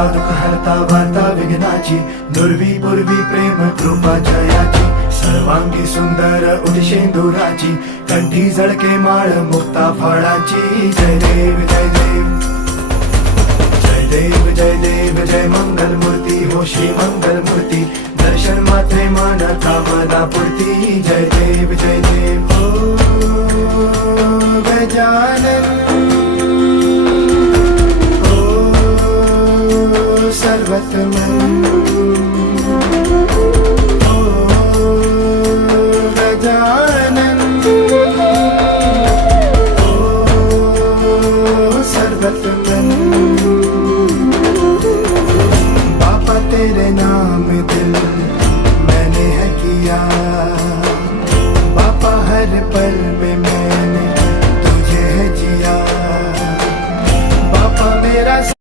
हरता दुःख हरता वार्ता विघ्नाची, दुर्वी पूर्वी प्रेम कृपा जयाची, सर्वांगी सुंदर उदिशेंदुराची, कंठी झळके माळ मुक्ता फळाची. जय देव जय देव जय देव जय देव जय मंगल मूर्ती हो श्री मंगल मूर्ती, दर्शन मात्रे मन कामना पूर्ती. जय देव जय देव हो गजानन हो सर्वतमन.